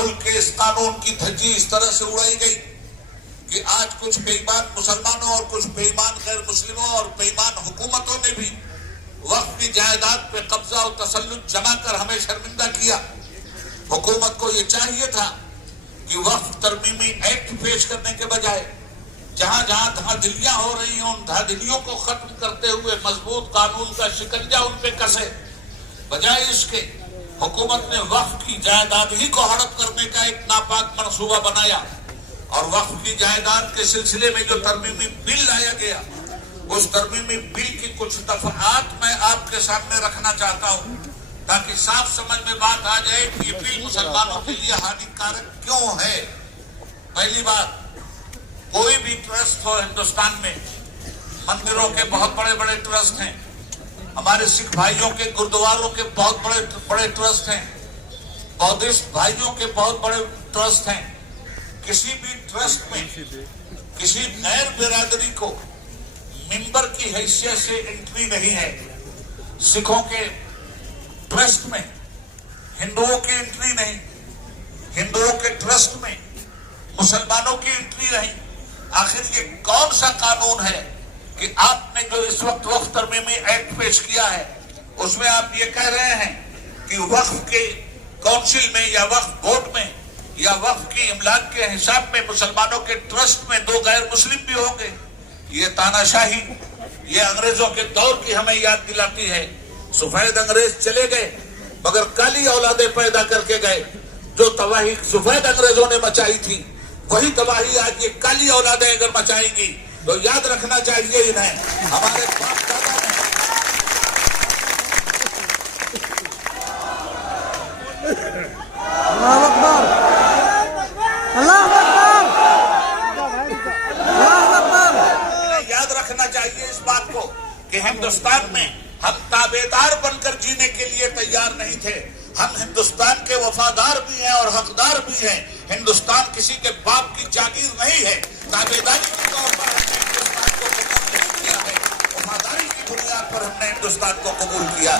मुल्क के इस कानून की धज्जी इस तरह से उड़ाई गई कि आज कुछ बेईमान मुसलमानों और कुछ बेईमान गैर मुस्लिमों और बेईमान हुकूमतों ने भी वक्फ की जायदाद पे कब्जा और तसल्लुत जमा कर हमें शर्मिंदा किया। हुकूमत को ये चाहिए था कि वक्फ तरमीमी एक्ट पेश करने के बजाय जहां जहां धांधलियां हो रही हैं उन धांधलियों को खत्म करते हुए मजबूत कानून का शिकंजा उन पे कसे, बजाय इसके हुकूमत ने वक्फ की जायदाद ही को हड़प करने का एक नापाक मंसूबा बनाया। और वक्फ की जायदाद के सिलसिले में जो तरमीमी बिल लाया गया, उस तरमीमी बिल की कुछ दफात मैं आपके सामने रखना चाहता हूं ताकि साफ समझ में बात आ जाए कि ये बिल मुसलमानों के लिए हानिकारक क्यों है। पहली बात, कोई भी ट्रस्ट हो हिंदुस्तान में, मंदिरों के बहुत बड़े बड़े ट्रस्ट हैं, हमारे सिख भाइयों के गुरुद्वारों के बहुत बड़े बड़े ट्रस्ट हैं, बौद्धिस्ट भाइयों के बहुत बड़े ट्रस्ट हैं। किसी भी ट्रस्ट में किसी गैर बिरादरी को मेंबर की हैसियत से एंट्री नहीं है। सिखों के ट्रस्ट में हिंदुओं की एंट्री नहीं, हिंदुओं के ट्रस्ट में मुसलमानों की एंट्री नहीं। आखिर ये कौन सा कानून है कि आपने जो इस वक्त वक्फ तरमीमी एक्ट पेश किया है उसमें आप ये कह रहे हैं कि वक्फ के काउंसिल में या वक्फ बोर्ड में या वक्फ की इमलाक के हिसाब में मुसलमानों के ट्रस्ट में 2 गैर मुस्लिम भी होंगे। ये तानाशाही, ये अंग्रेजों के दौर की हमें याद दिलाती है। सफेद अंग्रेज चले गए मगर काली औलादे पैदा करके गए। जो तबाही सफेद अंग्रेजों ने मचाई थी वही तबाही आज ये काली औलादें अगर मचाएंगी तो याद रखना चाहिए इन्हें हमारे बाप दादा ने। अल्लाह अकबर, अल्लाह अकबर, अल्लाह अकबर। याद रखना चाहिए इस बात को कि हिंदुस्तान में हम ताबेदार बनकर जीने के लिए तैयार नहीं थे। हम हिंदुस्तान के वफादार भी हैं और हकदार भी हैं। हिंदुस्तान किसी के बाप की जागीर नहीं है। ताबेदारी के तौर पर हमने हिंदुस्तान को कबूल नहीं किया है, वफादारी की बुनियाद पर हमने हिंदुस्तान को कबूल किया।